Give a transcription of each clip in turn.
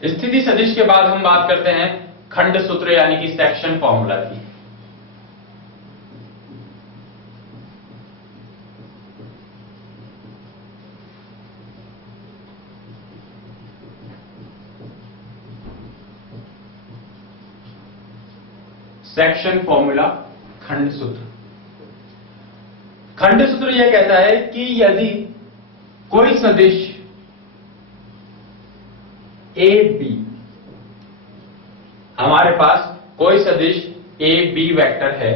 स्थिति सदिश के बाद हम बात करते हैं खंड सूत्र यानी कि सेक्शन फॉर्मूला की। सेक्शन फॉर्मूला खंड सूत्र। खंड सूत्र यह कहता है कि यदि कोई सदिश ए बी, हमारे पास कोई सदिश ए बी वेक्टर है,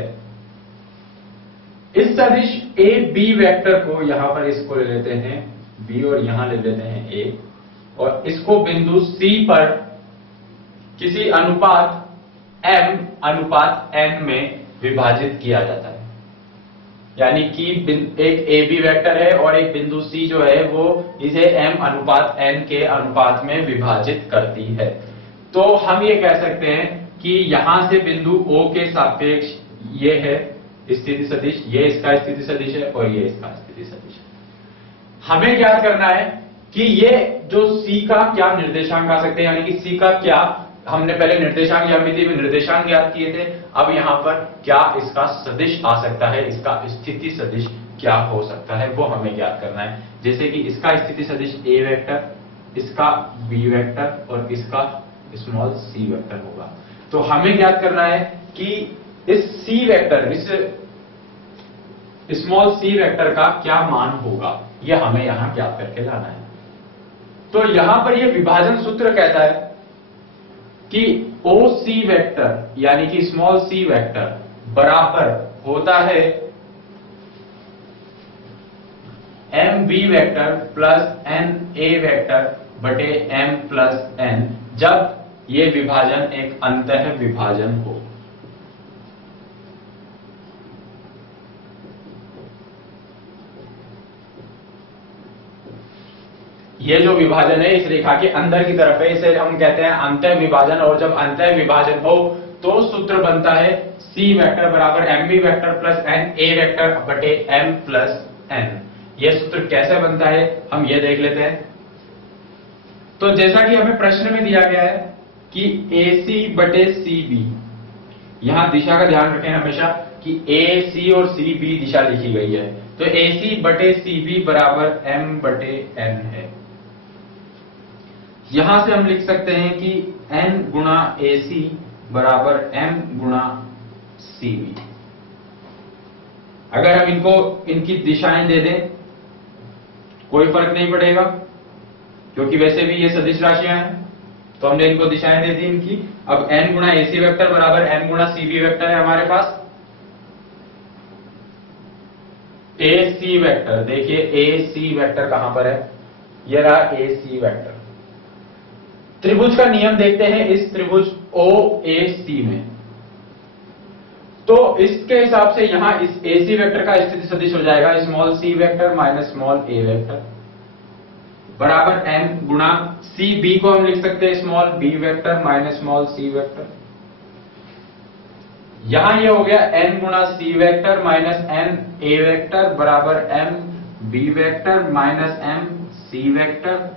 इस सदिश ए बी वेक्टर को यहां पर इसको ले लेते हैं बी और यहां ले लेते हैं ए, और इसको बिंदु सी पर किसी अनुपात m अनुपात n में विभाजित किया जाता है। यानी कि एक ए बी वेक्टर है और एक बिंदु सी जो है वो इसे m अनुपात n के अनुपात में विभाजित करती है। तो हम ये कह सकते हैं कि यहां से बिंदु O के सापेक्ष ये है स्थिति सदिश, ये इसका स्थिति सदिश है और ये इसका स्थिति सदिश है। हमें ज्ञात करना है कि ये जो C का क्या निर्देशांक आ सकते हैं, यानी कि C का क्या, हमने पहले निर्देशांक ज्यामिति में निर्देशांक ज्ञात किए थे, अब यहां पर क्या इसका सदिश आ सकता है, इसका स्थिति सदिश क्या हो सकता है वो हमें ज्ञात करना है। जैसे कि इसका स्थिति सदिश ए वेक्टर, इसका बी वेक्टर और इसका स्मॉल सी वेक्टर होगा। तो हमें ज्ञात करना है कि इस सी वेक्टर, इस स्मॉल सी वेक्टर का क्या मान होगा, यह हमें यहां ज्ञात करके लाना है। तो यहां पर यह विभाजन सूत्र कहता है कि ओ सी वेक्टर यानी कि स्मॉल सी वेक्टर बराबर होता है M B vector plus N A vector बटे एम प्लस एन, जब ये विभाजन एक अंतः विभाजन हो। ये जो विभाजन है इस रेखा के अंदर की तरफ है, इसे हम कहते हैं अंतः विभाजन। और जब अंतः विभाजन हो तो सूत्र बनता है सी वेक्टर बराबर M B vector plus N A vector बटे एम प्लस एन। यह सूत्र कैसे बनता है हम ये देख लेते हैं। तो जैसा कि हमें प्रश्न में दिया गया है कि ए सी बटे सी बी, यहां दिशा का ध्यान रखें हमेशा कि ए सी और सी बी दिशा लिखी गई है। तो ए सी बटे सी बी बराबर एम बटे एन है। यहां से हम लिख सकते हैं कि n गुणा ए सी बराबर m गुणा सी बी। अगर हम इनकी दिशाएं दे दें कोई फर्क नहीं पड़ेगा, क्योंकि वैसे भी ये सदिश राशियां हैं, तो हमने इनको दिशाएं दे दी इनकी। अब n गुणा ए सी वेक्टर बराबर m गुणा सी बी वेक्टर है हमारे पास। ए सी वेक्टर, देखिए ए सी वेक्टर कहां पर है, यह रहा ए सी वेक्टर। त्रिभुज का नियम देखते हैं इस त्रिभुज ओ ए सी में। तो इसके हिसाब से यहां इस ए सी वेक्टर का स्थिति सदिश हो जाएगा small C vector minus small A vector बराबर एम गुणा सी बी को हम लिख सकते हैं small B vector minus small C vector. यहां ये हो गया एन गुणा C vector minus N A vector बराबर M B vector minus M C vector.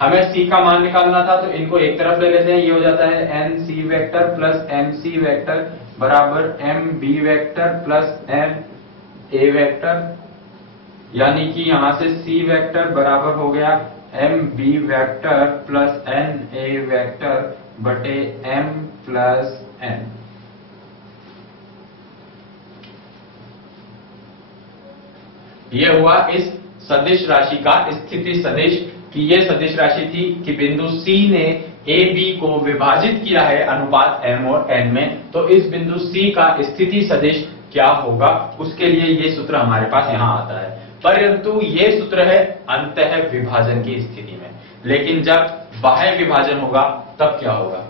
हमें सी का मान निकालना था तो इनको एक तरफ ले लेते हैं, ये हो जाता है N C vector plus M C vector बराबर M B vector plus M A vector. यानी कि यहां से सी वेक्टर बराबर हो गया M B vector plus N A vector बटे एम प्लस एन। यह हुआ इस सदिश राशि का स्थिति सदिश कि ये सदिश राशि थी कि बिंदु C ने ए बी को विभाजित किया है अनुपात m और n में। तो इस बिंदु C का स्थिति सदिश क्या होगा, उसके लिए ये सूत्र हमारे पास यहां आता है। परंतु ये सूत्र है अंतः विभाजन की स्थिति में, लेकिन जब बाह्य विभाजन होगा तब क्या होगा।